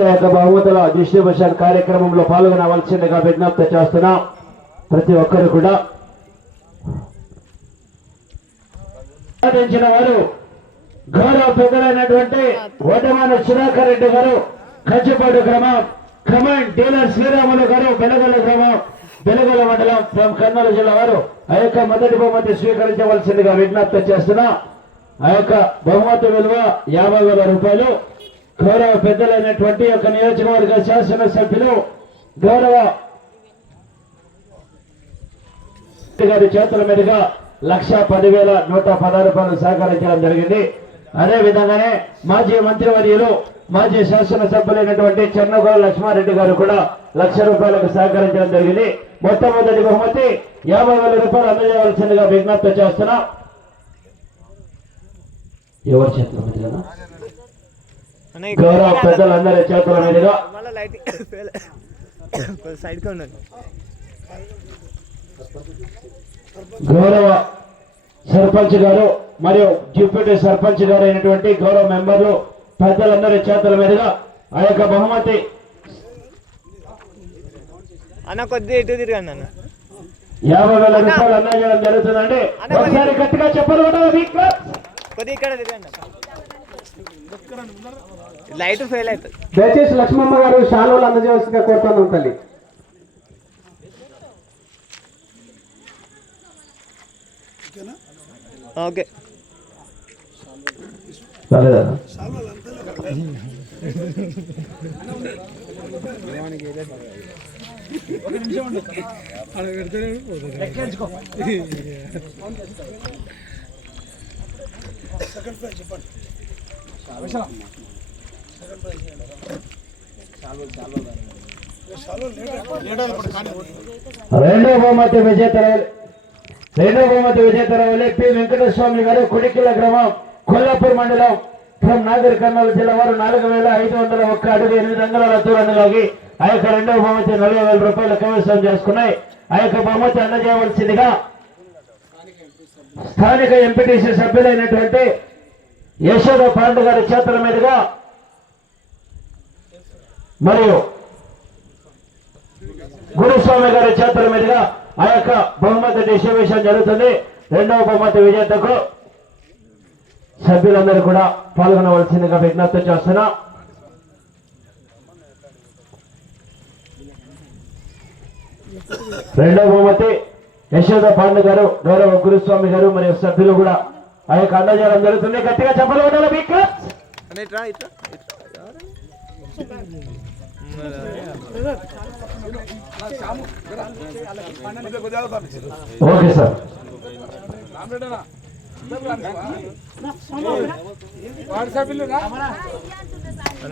యొక్క బహుమతుల డిస్ట్రిబ్యూషన్ కార్యక్రమంలో పాల్గొనవలసిందిగా విజ్ఞప్తి చేస్తున్నా. ప్రతి ఒక్కరు కూడా వారు గౌరవ పెద్దలైనటువంటి వడమాన సుధాకర్ రెడ్డి గారు కంచిపాడు గ్రామం కమాండ్ డీలర్ శ్రీరాములు గారు బెలగల గ్రామం బెలగల మండలం ఫ్రమ్ కర్నూలు జిల్లా వారు. ఆ యొక్క మొదటి బహుమతి స్వీకరించవలసిందిగా విజ్ఞప్తి చేస్తున్నా. ఆ యొక్క బహుమతి విలువ యాభై వేల రూపాయలు. గౌరవ పెద్దలైనటువంటి యొక్క నియోజకవర్గ శాసనసభ్యులు గౌరవ గారి చేతుల మీదుగా లక్ష పదివేల నూట పదహారు రూపాయలు సహకరించడం జరిగింది. అదే విధంగానే మాజీ మంత్రివర్యులు మాజీ శాసనసభ్యులైనటువంటి చెన్నగోడ లక్ష్మారెడ్డి గారు కూడా లక్ష రూపాయలకు సహకరించడం జరిగింది. మొట్టమొదటి బహుమతి యాభై వేల రూపాయలు అందజేయవలసిందిగా విజ్ఞప్తి చేస్తున్నా. ఎవరి చేతుల మీదుగా గౌరవ పెద్దలందరి చేతుల మీదుగా. గౌరవ సర్పంచ్ గారు మరియు డిప్యూటీ సర్పంచ్ గారు అయినటువంటి గౌరవ మెంబర్లు పెద్దలందరి చేతుల మీదుగా ఆ యొక్క బహుమతి అన్న కొద్దిగా ఇటు తిరగండి అన్న. యాభై వేల రూపాయలు అందజేయడం జరుగుతుందండి. ఒకసారి గట్టిగా చెప్పలు. కొద్దిగా ఇక్కడ తిరగండి లైట్ ఫెయిల్ అవుతుంది దయచేసి లక్ష్మమ్మ గారు శాలువలు అందజేయవలసిందిగా కోరుతున్నాం తల్లి ఓకే రాలేదా? రెండో బహుమతి విజేతరాలు రెండో బహుమతి విజేతరావులే పి వెంకటస్వామి గారు కుడికిల గ్రామం కొల్లాపూర్ మండలం ఫ్రమ్ నాగర్ కర్నూలు జిల్లా వారు నాలుగు వేల ఐదు వందల ఒక్క అడుగు ఎనిమిది అంగుళాల దూరంలోకి ఆ యొక్క రెండవ బహుమతి నలభై వేల రూపాయలు కైవసం చేసుకున్నాయి. ఆ యొక్క బహుమతి అందజేయవలసిందిగా స్థానిక ఎంపీటీసీ సభ్యులైనటువంటి యశోద పాండు గారి చేతుల మీదుగా మరియు గురుస్వామి గారి చేతుల మీదుగా ఆ యొక్క బహుమతి డిస్ట్రిబ్యూషన్ జరుగుతుంది. రెండవ బహుమతి విజేతకు సభ్యులందరూ కూడా పాల్గొనవలసిందిగా విజ్ఞప్తి చేస్తున్నా. రెండవ బహుమతి యశోద పాండు గారు గౌరవ గురుస్వామి గారు మరియు సభ్యులు కూడా ఆ యొక్క అందజేయడం జరుగుతుంది. గట్టిగా చెప్పలు ఉండాలి మీకు ఓకే సార్.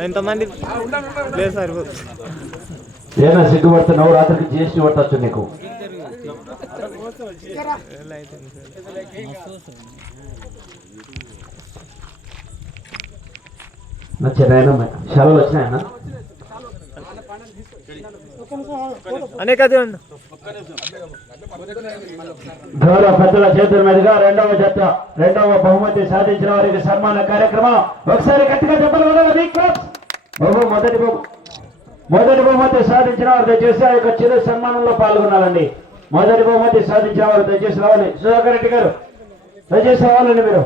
ఎంతమంది లేదు సరిపోదు ఏమైనా సిగ్గుపడుతున్నావు రాత్రికి జిఎస్టీ పట్టచ్చు నీకు. నచ్చాను ఆయన సెలవులు వచ్చినాయన అనేక గౌరవ పెద్దల చేతుల మీదుగా రెండవ జత రెండవ బహుమతి సాధించిన వారికి సన్మాన కార్యక్రమం. ఒకసారి గట్టిగా చెప్పాలి బాబు మొదటి బహు- మొదటి బహుమతి సాధించిన వారు దయచేసి ఆ యొక్క చిరు సన్మానంలో పాల్గొనాలండి. మొదటి బహుమతి సాధించిన వారు దయచేసి రావాలి. సుధాకర్ రెడ్డి గారు దయచేసి రావాలండి మీరు.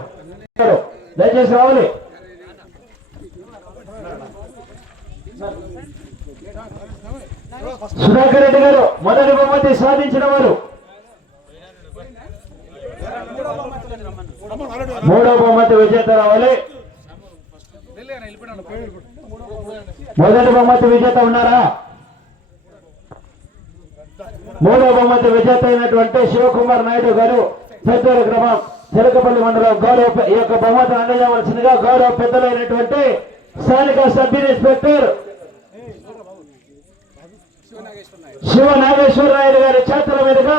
గారు, దయచేసి రావాలి. సుధాకర్ రెడ్డి గారు మొదటి బహుమతి సాధించిన వారు. మూడో బహుమతి విజేత రావాలి మొదటి బహుమతి విజేత ఉన్నారా? మూడో బహుమతి విజేత అయినటువంటి శివకుమార్ నాయుడు గారు పెద్దల గ్రామం చిలకపల్లి మండలం గౌరవ ఈ యొక్క బహుమతిని అందజేయవలసిందిగా గౌరవ పెద్దలైనటువంటి స్థానిక సబ్ ఇన్స్పెక్టర్ శివ నాగేశ్వర గారి చేతుల మీదుగా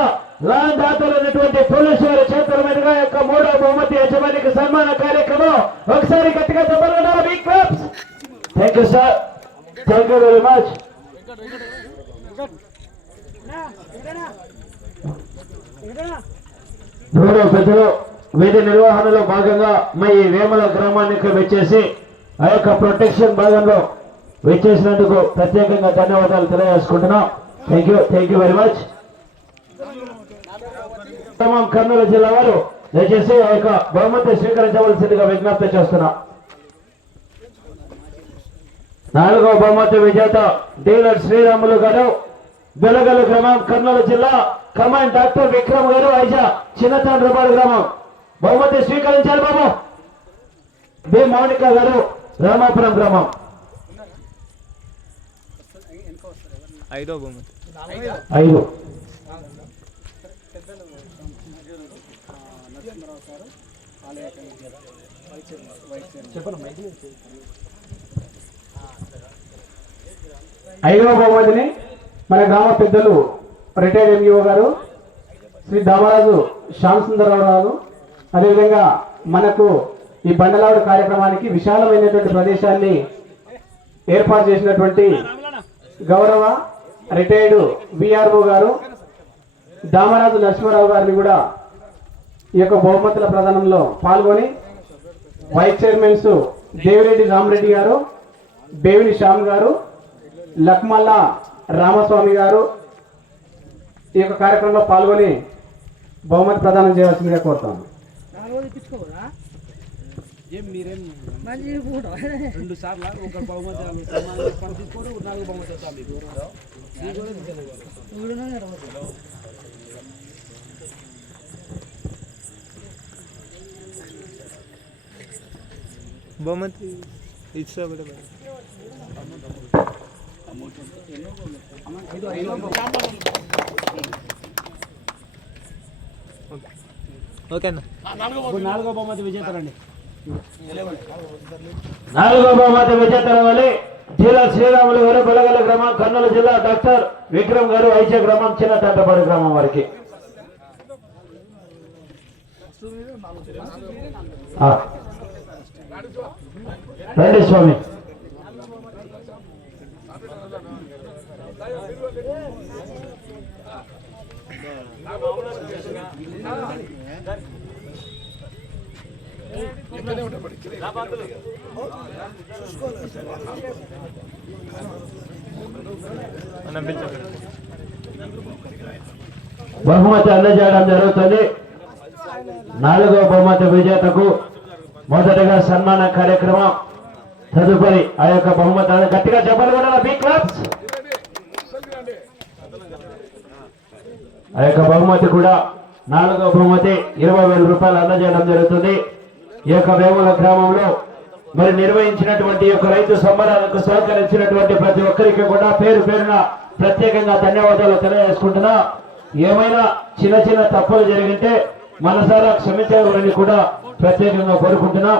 లాండ్ దాతలైనటువంటి పోలీసు గారి చేతుల మీదుగా యొక్క మూడో బహుమతి యజమానికి సన్మాన కార్యక్రమం. ఒకసారి గట్టిగా చెప్పాలన్నారు big claps. Thank you sir thank you very much గౌరవ పెద్దలు వీధి నిర్వహణలో భాగంగా మా ఈ వేమల గ్రామానికి వచ్చేసి ఆ యొక్క ప్రొటెక్షన్ భాగంలో విచ్చేసినందుకు ప్రత్యేకంగా ధన్యవాదాలు తెలియజేసుకుంటున్నాం. Thank you thank you very much తమాం Kurnool జిల్లా వారు దయచేసి ఆ యొక్క బహుమతి స్వీకరించవలసిందిగా విజ్ఞప్తి చేస్తున్నాం. నాలుగో బహుమతి విజేత డీలర్ శ్రీరాములు గారు బెలగలు గ్రామం కర్నూలు జిల్లా కమాండ్ డాక్టర్ విక్రమ్ గారు ఐజా చిన్నతండ్రపాడు గ్రామం. బహుమతి స్వీకరించారు బాబు. బి మౌనిక గారు రామాపురం గ్రామం. ఐదో బహుమతి. ఐదు. ఐదవ బహుమతిని మన గ్రామ పెద్దలు రిటైర్డ్ ఎంఈఓ గారు శ్రీ దామరాజు శ్యామ్ సుందరరావు గారు అదేవిధంగా మనకు ఈ బండలావుడు కార్యక్రమానికి విశాలమైనటువంటి ప్రదేశాన్ని ఏర్పాటు చేసినటువంటి గౌరవ రిటైర్డ్ విఆర్ఓ గారు దామరాజు నరసింహారావు గారిని కూడా ఈ యొక్క బహుమతుల ప్రదానంలో పాల్గొని వైస్ చైర్మన్స్ దేవిరెడ్డి రామరెడ్డి గారు బేవిని శ్యామ్ గారు లక్మల్ల రామస్వామి గారు ఈ యొక్క కార్యక్రమంలో పాల్గొని బహుమతి ప్రదానం చేయవలసిందిగా కోరుతాను. రెండు సార్లు ఒక బహుమతి నాలుగు బహుమతి ఇచ్చా కూడా ఓకే. అన్న. నాలుగో బహుమతి విజేతలండి. నాలుగో బహుమతి విజేతల వల్ల జిల్లా శ్రీరాములు గారు బెలగల గ్రామం కర్నూలు జిల్లా డాక్టర్ విక్రమ్ గారు ఐచే గ్రామం చిన్న తంటపాడు గ్రామం వారికి. రండి స్వామి. అన్న పిలిచారు బహుమతి అందజేయడం జరుగుతుంది. నాలుగో బహుమతి విజేతకు మొదటగా సన్మాన కార్యక్రమం తదుపరి ఆ యొక్క బహుమతి గట్టిగా చెప్పాలి కూడా బీ క్లబ్స్ ఆ యొక్క బహుమతి కూడా నాలుగో బహుమతి ఇరవై వేల రూపాయలు అందజేయడం జరుగుతుంది. ఈ యొక్క వేముల గ్రామంలో మరి నిర్వహించినటువంటి యొక్క రైతు సంబరాలకు సహకరించినటువంటి ప్రతి ఒక్కరికి కూడా పేరు పేరున ప్రత్యేకంగా ధన్యవాదాలు తెలియజేసుకుంటున్నా. ఏమైనా చిన్న చిన్న తప్పులు జరిగితే మనసారా క్షమించగలరని కూడా ప్రత్యేకంగా కోరుకుంటున్నా.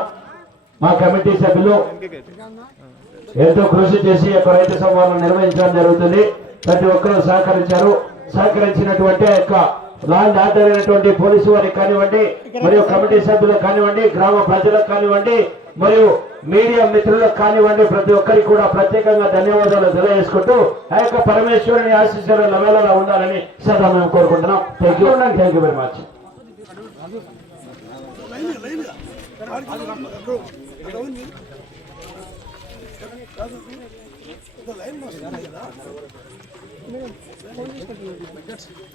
మా కమిటీ సభ్యులు ఎంతో కృషి చేసి యొక్క రైతు సంవాదం నిర్వహించడం జరుగుతుంది. ప్రతి ఒక్కరూ సహకరించారు. సహకరించినటువంటి యొక్క లాండ్ ఆర్డర్ అయినటువంటి పోలీసు వారికి కానివ్వండి మరియు కమిటీ సభ్యులకు కానివ్వండి గ్రామ ప్రజలకు కానివ్వండి మరియు మీడియా మిత్రులకు కానివ్వండి ప్రతి ఒక్కరికి కూడా ప్రత్యేకంగా ధన్యవాదాలు తెలియజేసుకుంటూ ఆ యొక్క పరమేశ్వరుని ఆశీస్సులు లవేళలా ఉండాలని సదా మేము కోరుకుంటున్నాం thank you thank you very much ఇట్లా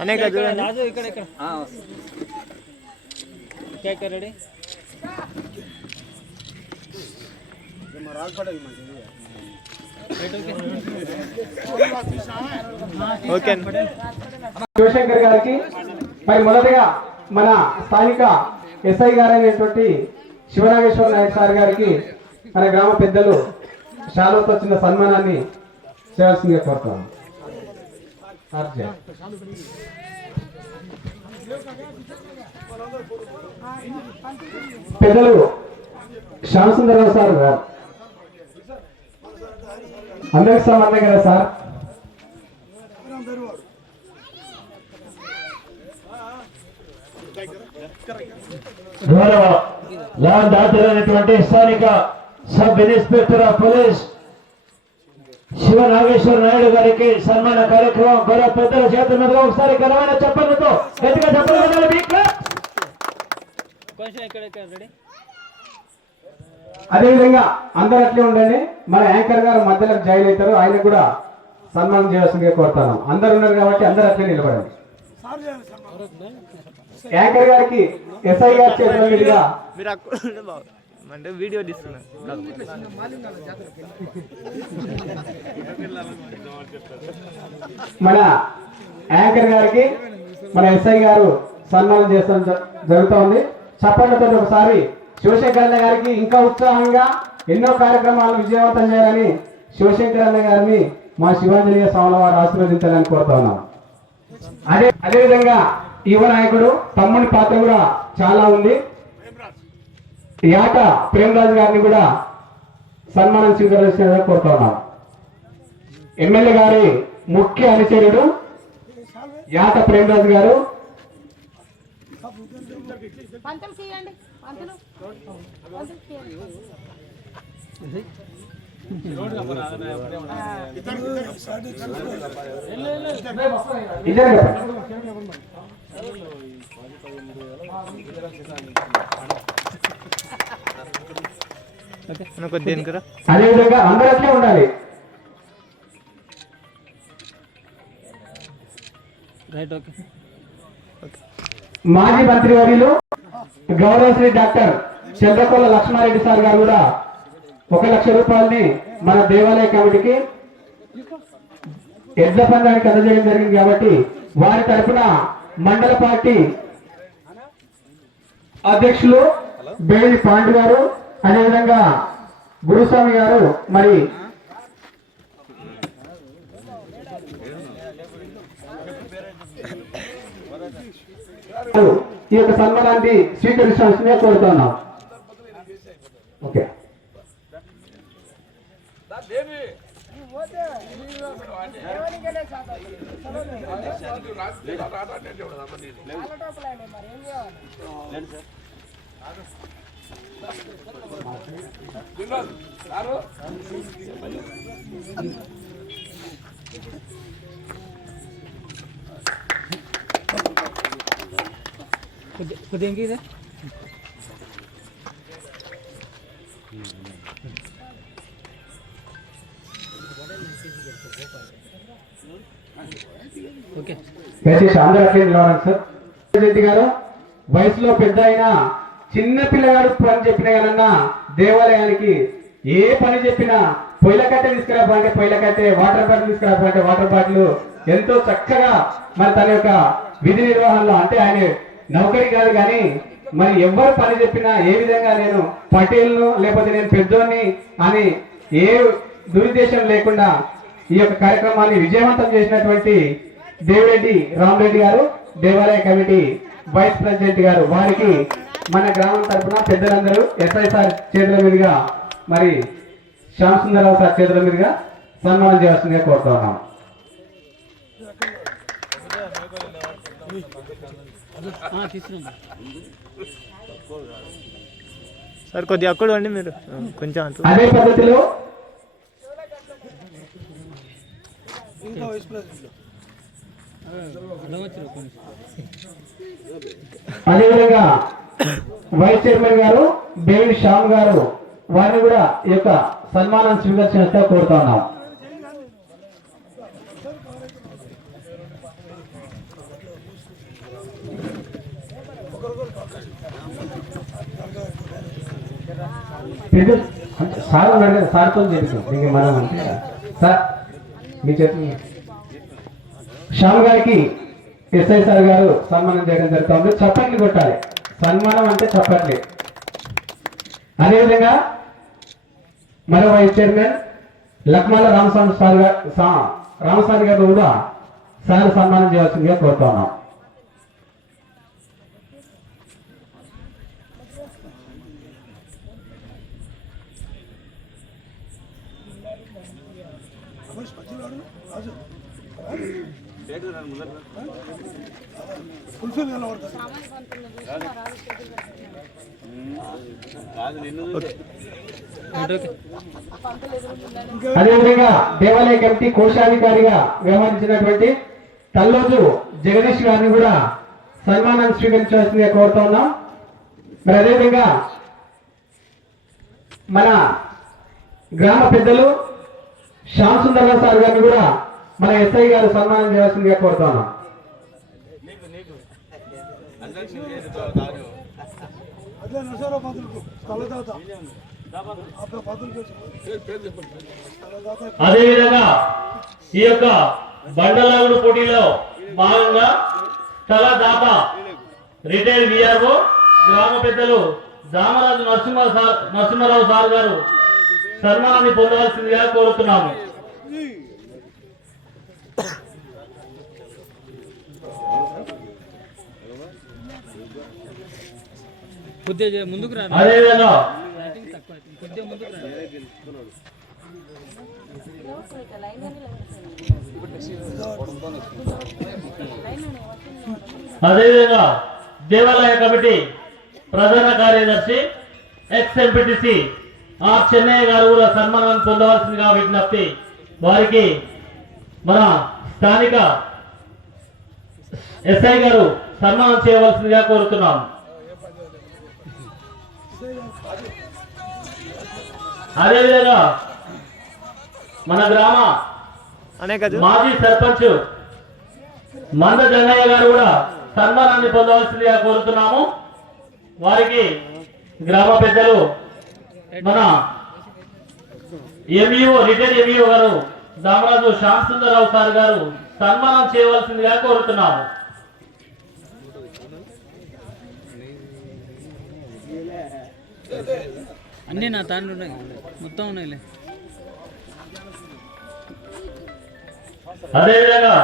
అనేక చూడండి రాజు ఇక్కడ ఇక్కడ కేక్ రెడీ ఓకే అన్న. శివశంకర్ గారికి మరి మొదటగా మన స్థానిక ఎస్ఐ గారైనటువంటి శివనాగేశ్వర నాయక్ సార్ గారికి మన గ్రామ పెద్దలు శాలువతో చిన్న సన్మానాన్ని చేయాల్సిందిగా కోరుతాం సార్ జై. పెద్దలు శ్యామసుందరరావు సార్ గారు అందరికి సంబంధం కదా సార్ గౌరవ లాన్ దాతలైనటువంటి స్థానిక sub inspector of police Shiva Nageswara Naidu గారికి సన్మాన కార్యక్రమం గౌరవ పెద్దల చేత మీదుగా ఒకసారి ఘనమైన చెప్పలతో గట్టిగా చెప్పలు అదేవిధంగా అందరూ అట్లే ఉండండి. మన యాంకర్ గారు మధ్యలో జాయిన్ అవుతారు. ఆయన కూడా సన్మానం చేయాల్సిందిగా కోరుతాను అందరు ఉన్నారు కాబట్టి అందరూ అట్లే నిలబడండి. యాంకర్ గారికి ఎస్ఐ గారి చేతుల మీదుగా అంటే వీడియో మన యాంకర్ గారికి మన ఎస్ఐ గారు సన్మానం చేస్తాం జరుగుతోంది. చప్పట్లతో ఒకసారి శివశంకర్ అన్న గారికి ఇంకా ఉత్సాహంగా ఎన్నో కార్యక్రమాలు విజయవంతం చేయాలని శివశంకర్ అన్న గారిని మా శివాంజనేయ స్వామి వారు ఆశీర్వదించాలని కోరుతా ఉన్నాం. అదే అదేవిధంగా యువ నాయకుడు తమ్ముని పాత్ర కూడా చాలా ఉంది. యాట ప్రేమరాజు గారిని కూడా సన్మానం స్వీకరించాలని కోరుతా ఉన్నాం. ఎమ్మెల్యే గారి ముఖ్య అనుచరుడు యాట ప్రేమరాజు గారు. పంతులు తీయండి పంతులు పంతులు తీయండి ఇద్దరు కదా ఓకే కొద్దిగా వెనుకరా అదేవిధంగా అందరూ అట్లే ఉండాలి. Right okay. మాజీ మంత్రివర్యులు గౌరవశ్రీ డాక్టర్ చంద్రకొల్ల లక్ష్మారెడ్డి సార్ గారు కూడా ఒక లక్ష రూపాయలని మన దేవాలయ కమిటీకి ఎడ్ల పందానికి అందజేయడం జరిగింది కాబట్టి వారి తరఫున మండల పార్టీ అధ్యక్షులు బేడి పాండు గారు అదేవిధంగా గురుస్వామి గారు మరి ఈ యొక్క సన్మానాన్ని స్వీకరించాల్సిందిగా కోరుతున్నాం. ఓకే. కొద్దిగా ఇదే దయచేసి అందరూ నిలబడండి సార్. రెడ్డి గారు వయసులో పెద్ద అయినా చిన్న పిల్లగాడు పని చెప్పిన కనన్నా దేవాలయానికి ఏ పని చెప్పినా పొయ్యిల కట్టె తీసుకురాపంటే పొయ్యిల కట్టె వాటర్ బాటిల్ తీసుకురాపంటే వాటర్ బాటిల్ ఎంతో చక్కగా మరి తన యొక్క విధి నిర్వహణలో అంటే ఆయన నౌకరి కాదు కానీ మరి ఎవరు పని చెప్పినా ఏ విధంగా నేను పటేల్ను లేకపోతే నేను పెద్దోని అని ఏ దురుద్దేశం లేకుండా ఈ యొక్క కార్యక్రమాన్ని విజయవంతం చేసినటువంటి దేవిరెడ్డి రామరెడ్డి గారు దేవాలయ కమిటీ వైస్ ప్రెసిడెంట్ గారు వారికి మన గ్రామం తరఫున పెద్దలందరూ ఎస్ఐ సార్ చేతుల మీదుగా మరి శ్యామ్ సుందరరావు సార్ చేతుల మీదుగా సన్మానం చేయాల్సిందిగా కోరుతా ఉన్నాం. సార్ కొద్దిగా అక్కడ అండి మీరు. కొంచెం అదే పద్ధతిలో అదేవిధంగా వైస్ చైర్మన్ గారు డేవిడ్ శ్యామ్ గారు వారిని కూడా ఈ యొక్క సన్మానం స్వీకరించినట్టు కోరుతా ఉన్నాం. సార్ ఉన్నారు కదా సార్తో చెప్పు దీనికి మనం అంటే సార్ మీ చేతులు శ్యామ్ గారికి ఎస్ఐ సార్ గారు సన్మానం చేయడం జరుగుతుంది. చప్పట్లు కొట్టాలి. సన్మానం అంటే చెప్పండి అదేవిధంగా మరో vice chairman Lakmala Ramaswamy sir Ramaswamy గారు కూడా సార్ సన్మానం చేయాల్సిందిగా కోరుతున్నాం రాజు. అదేవిధంగా దేవాలయ కమిటీ కోశాధికారిగా వ్యవహరించినటువంటి తల్లోజు జగదీష్ గారిని కూడా సన్మానాన్ని స్వీకరించవలసిందిగా కోరుతా ఉన్నాం. మరి అదేవిధంగా మన గ్రామ పెద్దలు శ్యామ్ సుందర్ సార్ గారిని కూడా మన ఎస్ఐ గారు సన్మానం చేయాల్సిందిగా కోరుతా అదేవిధంగా ఈ యొక్క బండలాగుడు పోటీలో భాగంగా తల దాత రిటైర్ విఆర్ఓ గ్రామ పెద్దలు దామరాజు నరసింహ సార్ సార్ గారు సన్మానాన్ని పొందవలసిందిగా కోరుతున్నాము. కొద్దిగా ముందుకు రా అదేవిధంగా కొద్దిగా ముందుకు అదేవిధంగా దేవాలయ కమిటీ ప్రధాన కార్యదర్శి ఎక్స్ ఎంపీటీసీ ఆర్ చెన్నయ్య గారు కూడా సన్మానం పొందవలసిందిగా విజ్ఞప్తి. వారికి మన స్థానిక ఎస్ఐ గారు సన్మానం చేయవలసిందిగా కోరుతున్నాం. అదేవిధంగా మన గ్రామ మాజీ సర్పంచ్ మంద జంగయ్య గారు కూడా సన్మానాన్ని పొందవలసిందిగా కోరుతున్నాము. వారికి గ్రామ పెద్దలు మన ఎంఈఓ రిటైర్ ఎంఈఓ గారు దామరాజు శ్యామ్ సుందరరావు సార్ గారు సన్మానం చేయవలసిందిగా కోరుతున్నాము. అన్నీ నా తాండ్రు ఉన్నాయి. మొత్తం ఉన్నాయిలే. అదేవిధంగా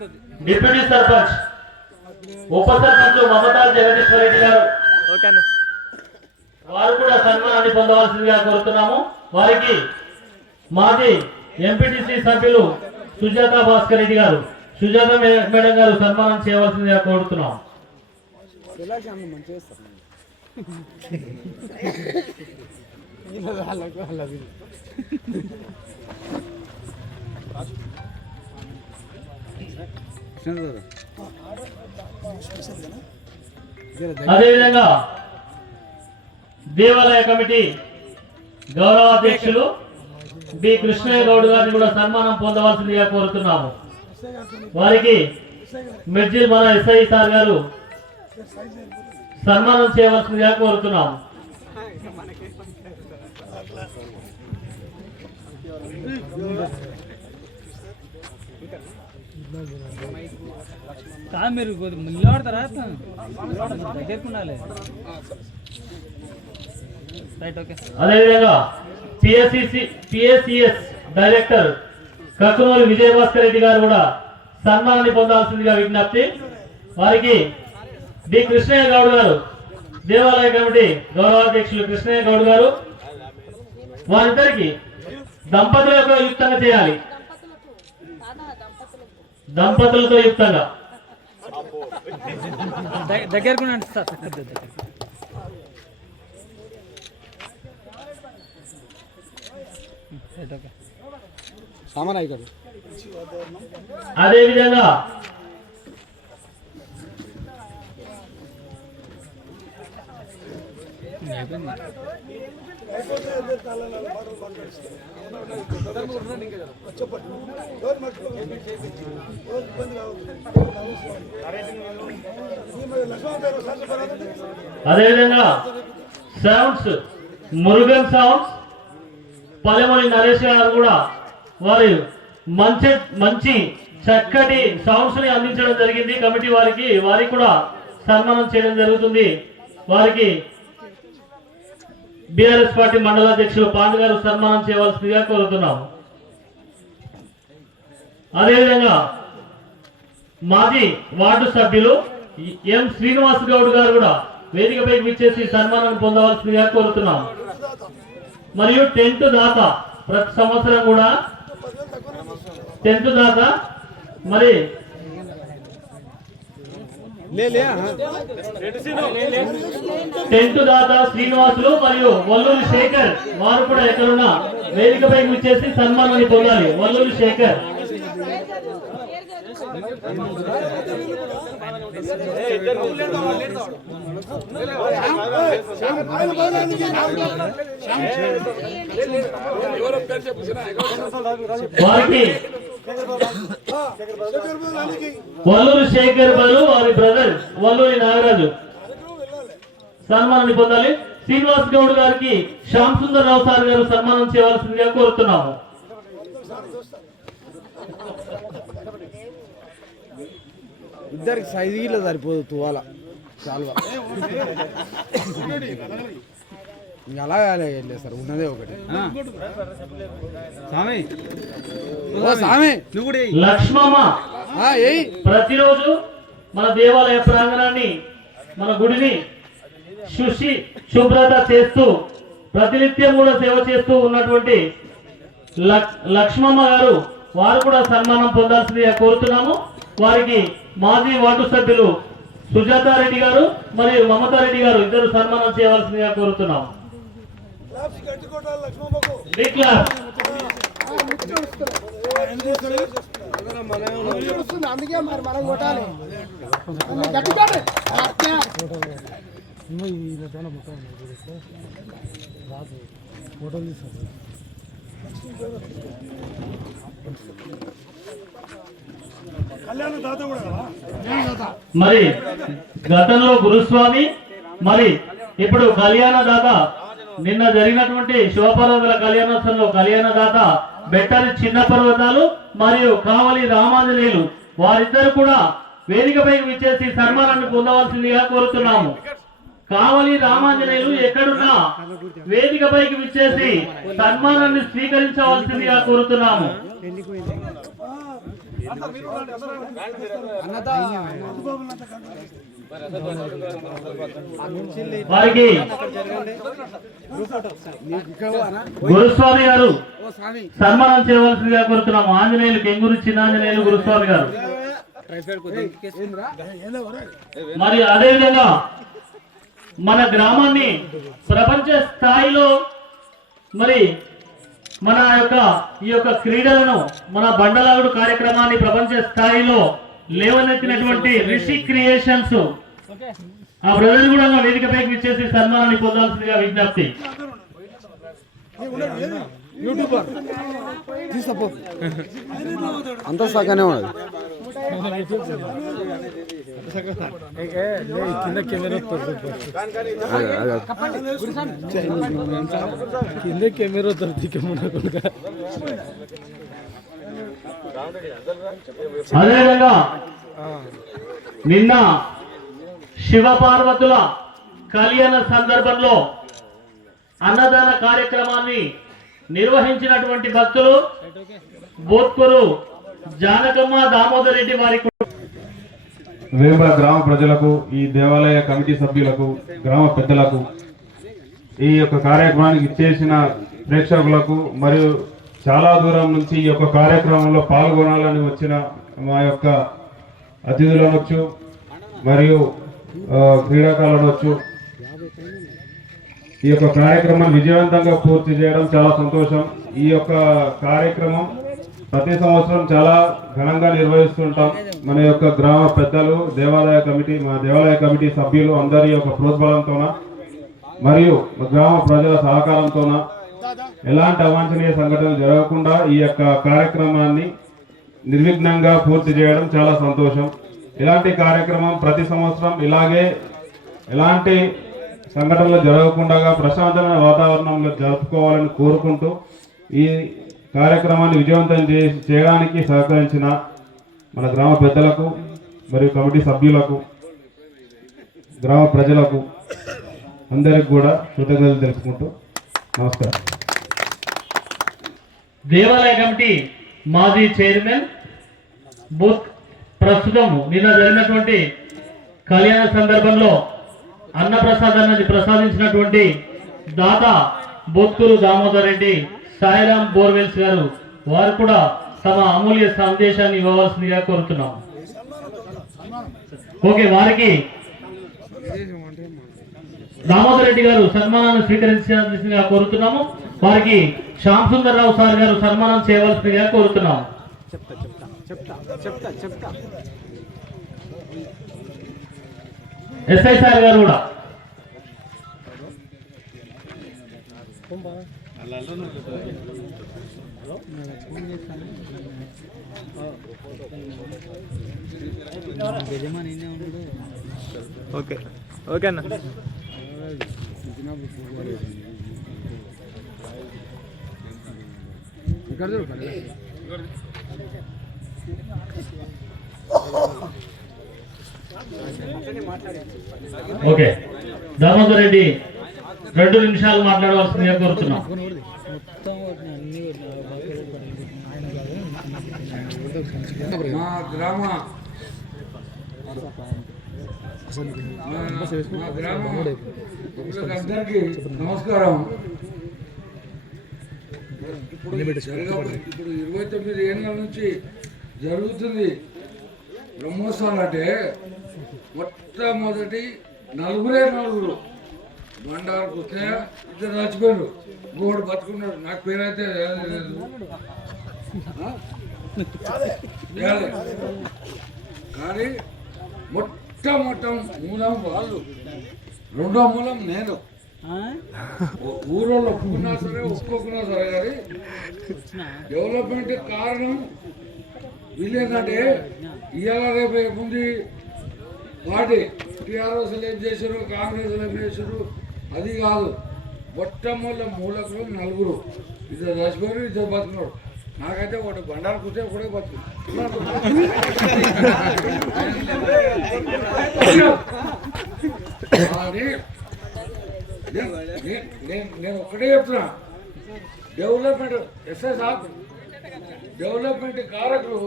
కొద్ది. డిప్యూటీ సర్పంచ్ ఉప సర్పంచ్ మమతా జగదీశ్వర రెడ్డి గారు. వారు కూడా సన్మానాన్ని పొందవలసిందిగా కోరుతున్నాము. వారికి మాజీ ఎంపీటీసీ సభ్యులు సుజాత భాస్కర్ రెడ్డి గారు సుజాత మేడం గారు సన్మానం చేయవలసిందిగా కోరుతున్నాం అదేవిధంగా దేవాలయ కమిటీ గౌరవ అధ్యక్షులు బి కృష్ణయ్య గౌడ్ గారిని కూడా సన్మానం పొందవలసిందిగా కోరుతున్నాము. వారికి మిర్జి మన ఎస్ఐ సార్ గారు సన్మానం చేయవలసిందిగా కోరుతున్నాము కా మీరు నిలబడతారా అదేవిధంగా పిఎస్సిఎస్ డైరెక్టర్ కక్కునూరి విజయభాస్కర్ రెడ్డి గారు కూడా సన్మానాన్ని పొందాల్సిందిగా విజ్ఞప్తి. వారికి డి. కృష్ణయ్య గౌడ్ గారు. దేవాలయ కమిటీ గౌరవాధ్యక్షులు కృష్ణయ్య గౌడ్ గారు. వారిద్దరికి దంపతులతో యుక్తంగా చేయాలి. దంపతులతో యుక్తంగా. దగ్గరకు ఉండండి సార్ అదేవిధంగా సౌండ్స్ మురుగన్ సౌండ్స్ పల్లెమూరి నరేష్ గారు కూడా వారి మంచి మంచి చక్కటి సౌండ్స్ని అందించడం జరిగింది. కమిటీ వారికి వారికి కూడా సన్మానం చేయడం జరుగుతుంది. వారికి బీఆర్ఎస్ పార్టీ మండల అధ్యక్షులు పాండు గారు సన్మానం చేయవలసిందిగా కోరుతున్నాం. అదేవిధంగా మాజీ వార్డు సభ్యులు ఎం శ్రీనివాస్ గౌడ్ గారు కూడా వేదికపై విచ్చేసి సన్మానం పొందవలసిందిగా కోరుతున్నాం. మరియు టెన్త్ దాత ప్రతి సంవత్సరం కూడా టెన్త్ దాత మరి టెన్త్ దాకా శ్రీనివాసులు మరియు వల్లూరు శేఖర్ వారు కూడా ఎక్కడున్న వేదికపై వచ్చేసి సన్మానాన్ని పొందాలి. వల్లూరు శేఖర్. వారికి వల్లూరు శేఖర్ బలు వారి బ్రదర్ వల్లూరి నాగరాజు. సన్మానాన్ని పొందాలి. శ్రీనివాస్ గౌడ్ గారికి శ్యామ్ సుందర్ రావు సార్ గారు సన్మానం చేయవలసిందిగా కోరుతున్నాము. ఇద్దరికి సైజు సరిపోదు తువాల చాలువా? ఇంకా అలా వెళ్ళలేదు సార్ ఉన్నదే ఒకటి. స్వామి. ఓ సామి నువ్వు కూడా లక్ష్మమ్మ. ఆ, ఏయ్. ప్రతిరోజు మన దేవాలయ ప్రాంగణాన్ని మన గుడిని శుషి శుభ్రత చేస్తూ ప్రతినిత్యం కూడా సేవ చేస్తూ ఉన్నటువంటి లక్- లక్ష్మమ్మ గారు వారు కూడా సన్మానం పొందాల్సిందిగా కోరుతున్నాము. వారికి మాజీ వార్డు సభ్యులు సుజాతారెడ్డి గారు మరియు మమతారెడ్డి గారు ఇద్దరు సన్మానం చేయవలసిందిగా కోరుతున్నాం Big clap. అందుకే మరి మనం కొట్టాలి. గట్టిగా మరి గతంలో గురుస్వామి మరి ఇప్పుడు కళ్యాణ దాత నిన్న జరిగినటువంటి శివపర్వతుల కళ్యాణోత్సవంలో కళ్యాణదాత బెట్టరి చిన్న పర్వతాలు మరియు కావలి రామాంజనేయులు వారిద్దరు కూడా వేదికపైకి విచ్చేసి సన్మానాన్ని పొందవలసిందిగా కోరుతున్నాము. కావలి రామాంజనేయులు ఎక్కడున్నా వేదికపైకి విచ్చేసి సన్మానాన్ని స్వీకరించవలసిందిగా కోరుతున్నాము. వారికి గురుస్వామి గారు సన్మానం చేయవలసిందిగా కోరుతున్నాము. ఆంజనేయులు కెంగురు చిన్నాంజనేయులు గురుస్వామి గారు. మరి అదే విధంగా మన గ్రామాన్ని ప్రపంచ స్థాయిలో మరి మన యొక్క ఈ యొక్క క్రీడలను మన బండలాగుడు కార్యక్రమాన్ని ప్రపంచ స్థాయిలో లేవనెత్తినటువంటి రిషి క్రియేషన్స్. ఆ బ్రదర్ కూడా మా వేదికపైకి విచ్చేసి సన్మానాన్ని పొందాల్సిందిగా విజ్ఞప్తి. యూట్యూబర్ అంత సగానే ఉన్నది కింద కెమెరా కింద కెమెరా కొడుక అదేవిధంగా నిన్న శివపార్వతుల కళ్యాణ సందర్భంలో అన్నదాన కార్యక్రమాన్ని నిర్వహించినటువంటి భక్తులు బోత్కూరు జానకమ్మ దామోదర్ రెడ్డి వారి వేముల గ్రామ ప్రజలకు ఈ దేవాలయ కమిటీ సభ్యులకు గ్రామ పెద్దలకు ఈ యొక్క కార్యక్రమానికి ఇచ్చేసిన ప్రేక్షకులకు మరియు చాలా దూరం నుంచి ఈ యొక్క కార్యక్రమంలో పాల్గొనాలని వచ్చిన మా యొక్క అతిథులు అనొచ్చు మరియు ఆ, క్రీడాకారులు అనొచ్చు. ఈ యొక్క కార్యక్రమాన్ని విజయవంతంగా పూర్తి చేయడం చాలా సంతోషం. ఈ యొక్క కార్యక్రమం ప్రతి సంవత్సరం చాలా ఘనంగా నిర్వహిస్తుంటాం. మన యొక్క గ్రామ పెద్దలు దేవాలయ కమిటీ మా దేవాలయ కమిటీ సభ్యులు అందరి యొక్క ప్రోద్బలంతోన మరియు గ్రామ ప్రజల సహకారంతోన ఎలాంటి అవాంఛనీయ సంఘటనలు జరగకుండా ఈ యొక్క కార్యక్రమాన్ని నిర్విఘ్నంగా పూర్తి చేయడం చాలా సంతోషం. ఇలాంటి కార్యక్రమం ప్రతి సంవత్సరం ఇలాగే ఎలాంటి సంఘటనలు జరగకుండా ప్రశాంతమైన వాతావరణంలో జరుపుకోవాలని కోరుకుంటూ ఈ కార్యక్రమాన్ని విజయవంతం చే- చేయడానికి సహకరించిన మన గ్రామ పెద్దలకు మరియు కమిటీ సభ్యులకు గ్రామ ప్రజలకు అందరికి కూడా కృతజ్ఞతలు తెలుపుకుంటూ నమస్కారం. దేవాలయ కమిటీ మాజీ చైర్మన్ బూత్ ప్రస్తుతం నిన్న జరిగినటువంటి కళ్యాణ సందర్భంలో అన్నప్రసాదాన్ని ప్రసాదించినటువంటి దాత బొత్తులు దామోదర్ రెడ్డి సాయిరాం బోర్వెల్స్ గారు వారు కూడా తమ అమూల్య సందేశాన్ని ఇవ్వవలసిందిగా కోరుతున్నాం. ఓకే వారికి దామోదర్ రెడ్డి గారు సన్మానాన్ని స్వీకరించాల్సిందిగా కోరుతున్నాము. వారికి శ్యామ్ సుందర్రావు సార్ గారు సన్మానం చేయవలసిందిగా కోరుతున్నాము ఎస్ఐ సార్ గారు కూడా. ఓకే ఓకే అన్న. ఇక్కడ. ఓకే దామోదర్ రెడ్డి రెండు నిమిషాలు మాట్లాడవలసిందిగా కోరుతున్నాం మా గ్రామ మా గ్రామ అందరికీ నమస్కారం ఇప్పుడు ఇప్పుడు ఇరవై తొమ్మిది ఏళ్ళ నుంచి జరుగుతుంది బ్రహ్మోత్సవాలు అంటే మొట్టమొదటి నలుగురే నలుగురు. బండారు వస్తే ఇద్దరు చచ్చిపోయారు ఇంకోటి బతుకున్నాడు. నాకు పేరైతే? లేదు. కానీ మొట్టమొట్టం మూలం వాళ్ళు. రెండో మూలం నేను. ఊ- ఊరోళ్ళు ఒప్పుకున్నా సరే ఒప్పుకోకున్నా సరే కానీ డెవలప్మెంట్ కారణం వీళ్ళేంటంటే ఇవాళ రేపు ఏముంది? పార్టీ టీఆర్ఎస్ ఏం చేశారు? కాంగ్రెస్ ఏం చేశారు? అది కాదు. మొట్టమొదటి మూలకులు నలుగురు. ఇద్దరు చచ్చిపోయారు ఇద్దరు బతుకున్నారు నాకైతే ఒకటి బండారు కూర్చొని ఒకటే బతుకు. కానీ నేను- ఒక్కటే చెప్తున్నా. డెవలప్మెంట్ ఎస్ఎస్ డెవలప్మెంట్ కారకులు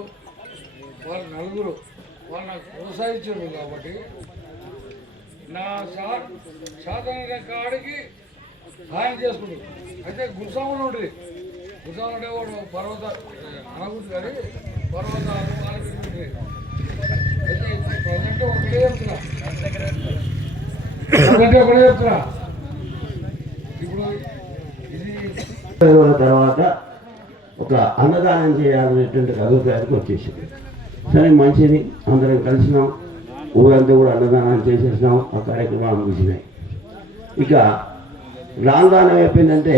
వాళ్ళు నలుగురు. వాళ్ళు నాకు ప్రోత్సహించారు కాబట్టి నా సా సాధారణ కాడికి సాయం చేసుకుంటారు. అయితే గురుసాములు ఉంటుంది గురుసాములు అంటే వాడు పర్వత అనగుంటు కానీ ఉంటాయి అయితే ప్రజెంట్ ఒకటే చెప్తున్నా. ప్రజెంట్ ఒకటే చెప్తున్నా ఇప్పుడు ఇది రోజుల తర్వాత ఒక అన్నదానం చేయాలనేటువంటి అభిప్రాయానికి వచ్చేసింది. సరే మంచిది. అందరం కలిసినాం. ఊరంతా కూడా అన్నదానం చేసేసినాం. ఆ కార్యక్రమాలు ముగిసినాయి. ఇక రాందానం అయిపోయిందంటే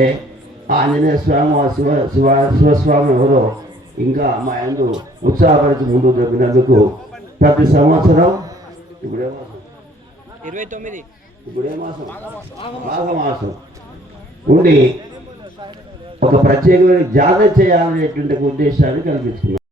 ఆ ఆంజనేయ స్వామి ఆ శివ శివ శివస్వామి ఎవరో ఇంకా మా యందు ఉత్సాహపరిచి ముందుకు జరిపినందుకు ప్రతి సంవత్సరం ఇప్పుడే మాసం. ఇరవై తొమ్మిది. ఇప్పుడే మాసం. మాఘమాసం. ఉండి ఒక ప్రత్యేకమైన జాగ్రత్త చేయాలనేటువంటి ఉద్దేశాన్ని కల్పించుకున్నాం